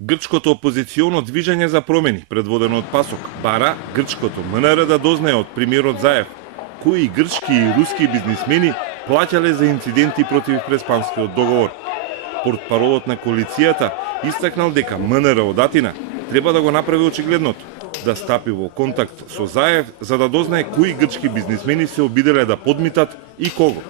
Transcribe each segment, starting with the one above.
Грчкото опозиционо движење за промени, предводено од ПАСОК, бара грчкото МНР да дознае од премиерот Заев кои грчки и руски бизнисмени плаќале за инциденти против Преспанскиот договор. Портпаролот на коалицијата истакнал дека МНР од Атина треба да го направи очигледното, да стапи во контакт со Заев за да дознае кои грчки бизнисмени се обиделе да подмитат и кого.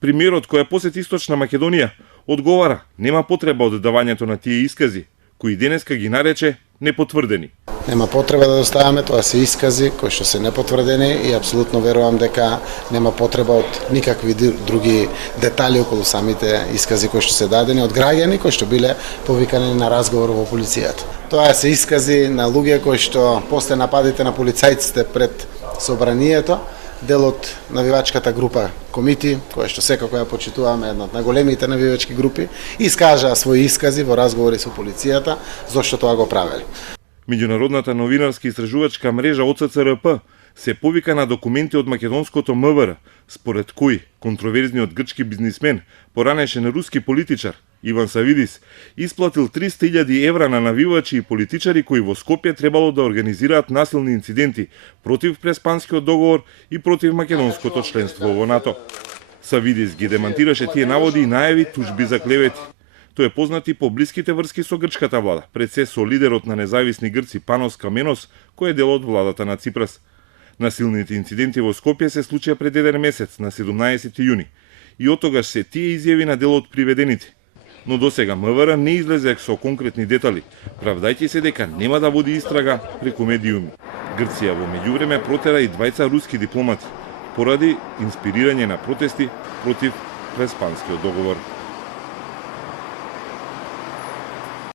Премиерот кој посети Источна Македонија одговара нема потреба од давањето на тие искази, кои денеска ги нарече непотврдени. Нема потреба да доставаме, тоа се искази кои што се непотврдени и апсолутно верувам дека нема потреба од никакви други детали околу самите искази кои што се дадени од граѓани кои што биле повикани на разговор во полицијата. Тоа се искази на луѓе кои што после нападите на полицајците пред собранието, дел од навивачката група Комити, која што секако ја почитуваме, една од најголемите навивачки групи, искажаа своји искази во разговори со полицијата зошто тоа го правеле. Меѓународната новинарска истражувачка мрежа ОЦЦРП се повика на документи од македонското МВР, според кои контроверзниот грчки бизнисмен, поранешен руски политичар Иван Савидис, исплатил 300.000 евра на навивачи и политичари кои во Скопје требало да организираат насилни инциденти против Преспанскиот договор и против македонското членство во НАТО. Савидис ги демантираше тие наводи и најави тужби за клевети. Тој е познат и по блиските врски со грчката влада, пред се со лидерот на независни грци Панос Каменос, кој е дел од владата на Ципрас. Насилните инциденти во Скопје се случија пред еден месец, на 17 јуни, и оттогаш се тие изјави на дел од приведените. Но досега МВР не излезе со конкретни детали, правдајќи се дека нема да води истрага преку медиуми. Грција во меѓувреме протера и двајца руски дипломати, поради инспирирање на протести против Преспанскиот договор.